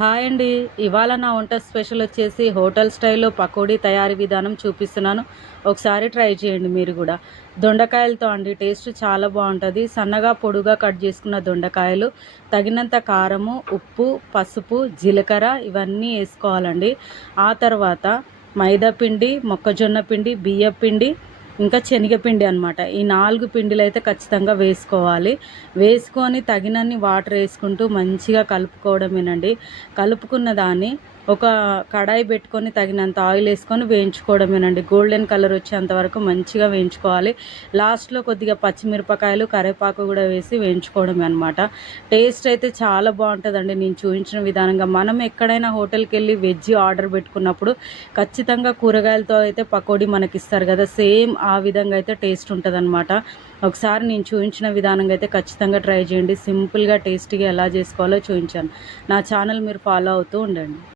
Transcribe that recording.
Hi అండి. ఇవాళ నా వంట స్పెషల్ వచ్చేసి హోటల్ స్టైల్లో పకోడీ తయారీ విధానం చూపిస్తున్నాను. ఒకసారి ట్రై చేయండి మీరు కూడా. దొండకాయలతో అండి, టేస్ట్ చాలా బాగుంటుంది. సన్నగా పొడుగా కట్ చేసుకున్న దొండకాయలు, తగినంత కారము, ఉప్పు, పసుపు, జీలకర్ర ఇవన్నీ వేసుకోవాలండి. ఆ తర్వాత మైదా పిండి, మొక్కజొన్న పిండి, బియ్య పిండి, ఇంకా శనగపిండి అనమాట. ఈ 4 పిండిలు అయితే ఖచ్చితంగా వేసుకోవాలి. వేసుకొని తగినన్ని వాటర్ వేసుకుంటూ మంచిగా కలుపుకోవడమేనండి. కలుపుకున్న దాన్ని ఒక కడాయి పెట్టుకొని తగినంత ఆయిల్ వేసుకొని వేయించుకోవడమేనండి. గోల్డెన్ కలర్ వచ్చేంత వరకు మంచిగా వేయించుకోవాలి. లాస్ట్లో కొద్దిగా పచ్చిమిరపకాయలు, కరివేపాకు కూడా వేసి వేయించుకోవడమే అనమాట. టేస్ట్ అయితే చాలా బాగుంటుందండి. నేను చూపించిన విధానంగా మనం ఎక్కడైనా హోటల్కి వెళ్ళి వెజ్ ఆర్డర్ పెట్టుకున్నప్పుడు ఖచ్చితంగా కూరగాయలతో అయితే పకోడీ మనకి ఇస్తారు కదా, సేమ్ ఆ విధంగా అయితే టేస్ట్ ఉంటుందన్నమాట. ఒకసారి నేను చూపించిన విధానంగా అయితే ఖచ్చితంగా ట్రై చేయండి. సింపుల్గా టేస్టీగా ఎలా చేసుకోవాలో చూపించాను. నా ఛానల్ మీరు ఫాలో అవుతూ ఉండండి.